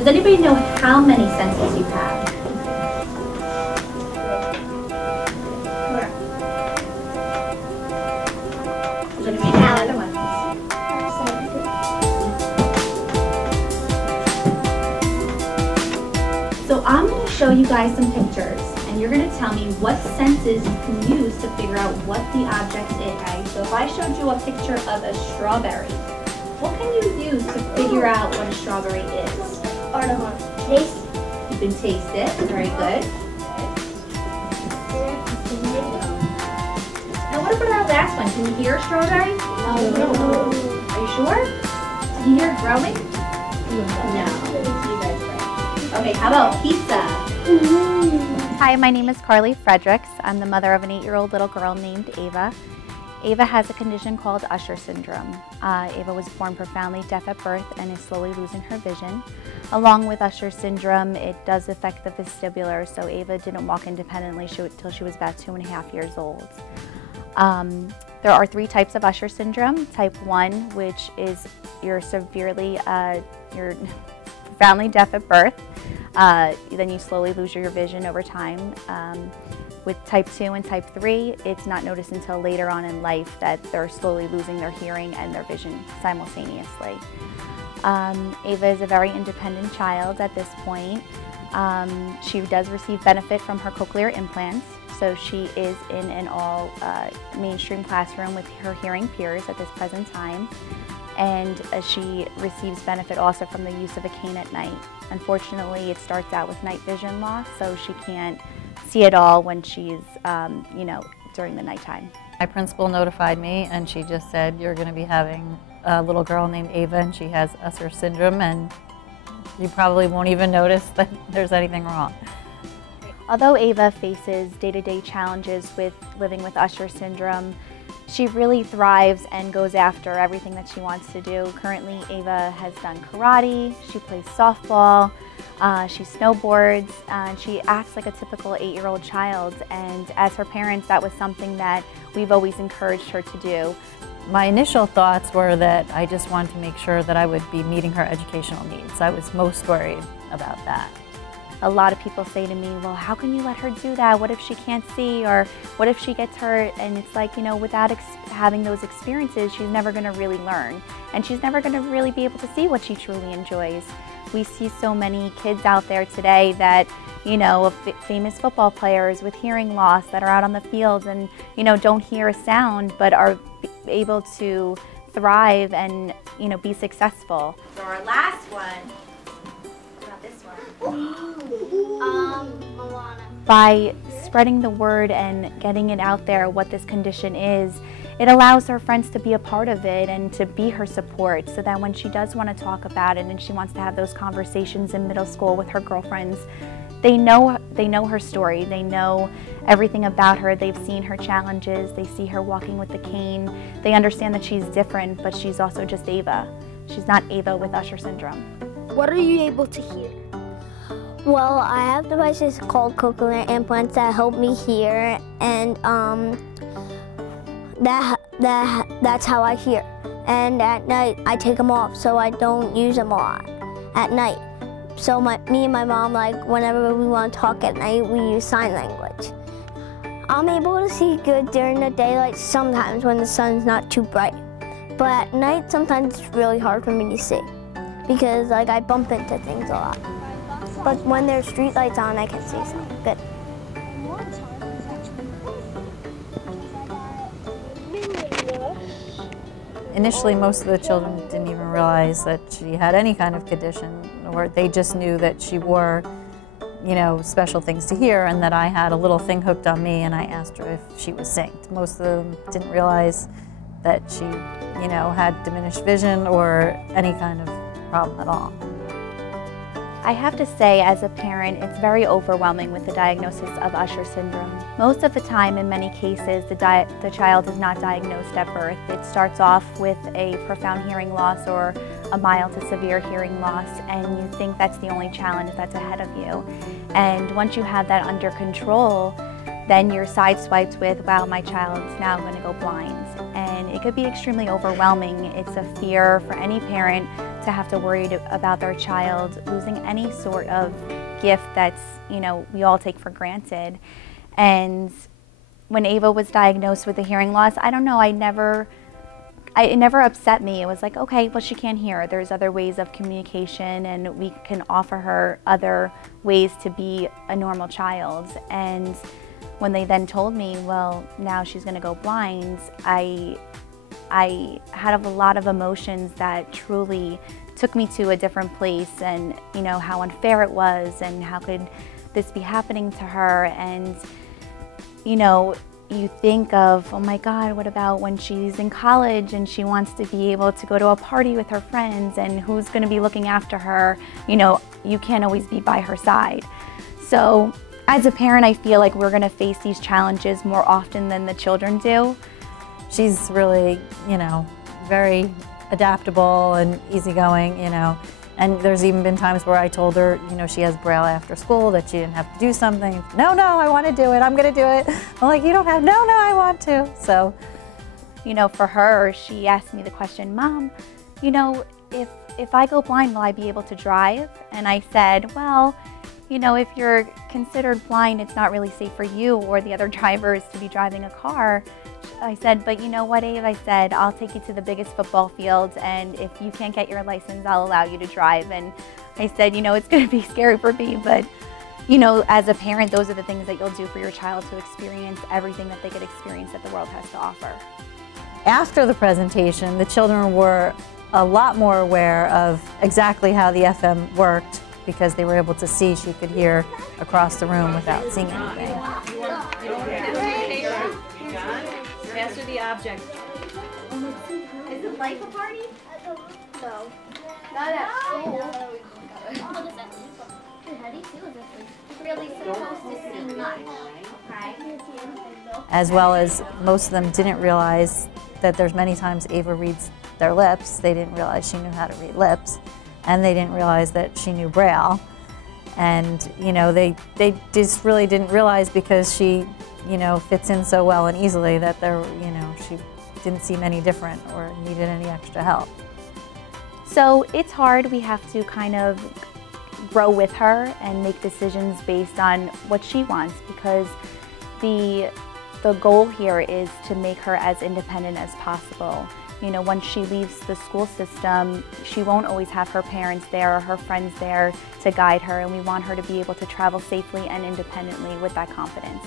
Does anybody know how many senses you have? Does anybody know another one? So I'm going to show you guys some pictures, and you're going to tell me what senses you can use to figure out what the object is. Okay? So if I showed you a picture of a strawberry, what can you use to figure out what a strawberry is? Or the taste. You can taste it. Very good. Now what about our last one? Can you hear a strawberry? No. Are you sure? Can you hear it growing? No. Okay, how about pizza? Hi, my name is Carly Fredericks. I'm the mother of an 8-year-old little girl named Ava. Ava has a condition called Usher Syndrome. Ava was born profoundly deaf at birth and is slowly losing her vision. Along with Usher Syndrome, it does affect the vestibular, so Ava didn't walk independently until she was about 2.5 years old. There are 3 types of Usher Syndrome. Type 1, which is you're profoundly deaf at birth. Then you slowly lose your vision over time. With type 2 and type 3, it's not noticed until later on in life that they're slowly losing their hearing and their vision simultaneously. Ava is a very independent child at this point. She does receive benefit from her cochlear implants, so she is in an all mainstream classroom with her hearing peers at this present time. And she receives benefit also from the use of a cane at night. Unfortunately, it starts out with night vision loss, so she can't see it all when she's, during the nighttime. My principal notified me, and she just said, you're going to be having a little girl named Ava, and she has Usher Syndrome, and you probably won't even notice that there's anything wrong. Although Ava faces day-to-day challenges with living with Usher Syndrome, she really thrives and goes after everything that she wants to do. Currently, Ava has done karate, she plays softball, she snowboards, and she acts like a typical 8-year-old child. And as her parents, that was something that we've always encouraged her to do. My initial thoughts were that I just wanted to make sure that I would be meeting her educational needs. I was most worried about that. A lot of people say to me, well, how can you let her do that? What if she can't see? Or what if she gets hurt? And it's like, without having those experiences, she's never going to really learn. And she's never going to really be able to see what she truly enjoys. We see so many kids out there today that, famous football players with hearing loss that are out on the field and, don't hear a sound, but are able to thrive and, be successful. So our last one, what about this one? By spreading the word and getting it out there what this condition is, it allows her friends to be a part of it and to be her support, so that when she does want to talk about it and she wants to have those conversations in middle school with her girlfriends, they know her story, they know everything about her, they've seen her challenges, they see her walking with the cane, they understand that she's different, but she's also just Ava. She's not Ava with Usher Syndrome. What are you able to hear? Well, I have devices called cochlear implants that help me hear, and that's how I hear. And at night, I take them off so I don't use them a lot at night. So me and my mom, whenever we want to talk at night, we use sign language. I'm able to see good during the daylight sometimes when the sun's not too bright. But at night, sometimes it's really hard for me to see because I bump into things a lot. But when there's street lights on, I can see something good. Initially, most of the children didn't even realize that she had any kind of condition, or they just knew that she wore, special things to hear, and that I had a little thing hooked on me, and I asked her if she was synced. Most of them didn't realize that she, had diminished vision or any kind of problem at all. I have to say, as a parent, it's very overwhelming with the diagnosis of Usher Syndrome. Most of the time, in many cases, the child is not diagnosed at birth. It starts off with a profound hearing loss or a mild to severe hearing loss, and you think that's the only challenge that's ahead of you. And once you have that under control, then you're sideswiped with, wow, my child's now going to go blind. And it could be extremely overwhelming. It's a fear for any parent to have to worry about their child losing any sort of gift that's, you know, we all take for granted. And when Ava was diagnosed with a hearing loss, I don't know, it never upset me. It was like, okay, well, she can't hear. There's other ways of communication, and we can offer her other ways to be a normal child. And when they then told me, well, now she's going to go blind, I had a lot of emotions that truly took me to a different place, and, you know, how unfair it was, and how could this be happening to her. And, you know, you think of, oh my God, what about when she's in college and she wants to be able to go to a party with her friends, and who's going to be looking after her? You know, you can't always be by her side. So as a parent, I feel like we're going to face these challenges more often than the children do. She's really, you know, very adaptable and easygoing, you know. And there's even been times where I told her, you know, she has Braille after school, that she didn't have to do something. No, I want to do it. I'm going to do it. I'm like, you don't have, no, I want to. So, you know, for her, she asked me the question, Mom, you know, if I go blind, will I be able to drive? And I said, well, you know, if you're considered blind, it's not really safe for you or the other drivers to be driving a car. I said, but you know what, Ave? I said, I'll take you to the biggest football field, and if you can't get your license, I'll allow you to drive. And I said, you know, it's going to be scary for me, but, you know, as a parent, those are the things that you'll do for your child to experience everything that they could experience that the world has to offer. After the presentation, the children were a lot more aware of exactly how the FM worked, because they were able to see she could hear across the room without seeing anything. Master the object. Is it like a party? No. Not at school. Really supposed to see much, okay? As well as most of them didn't realize that there's many times Ava reads their lips. They didn't realize she knew how to read lips, and they didn't realize that she knew Braille. And, you know, they just really didn't realize, because she, you know, fits in so well and easily, that there, you know, she didn't seem any different or needed any extra help. So it's hard. We have to kind of grow with her and make decisions based on what she wants, because the goal here is to make her as independent as possible. You know, once she leaves the school system, she won't always have her parents there or her friends there to guide her, and we want her to be able to travel safely and independently with that confidence.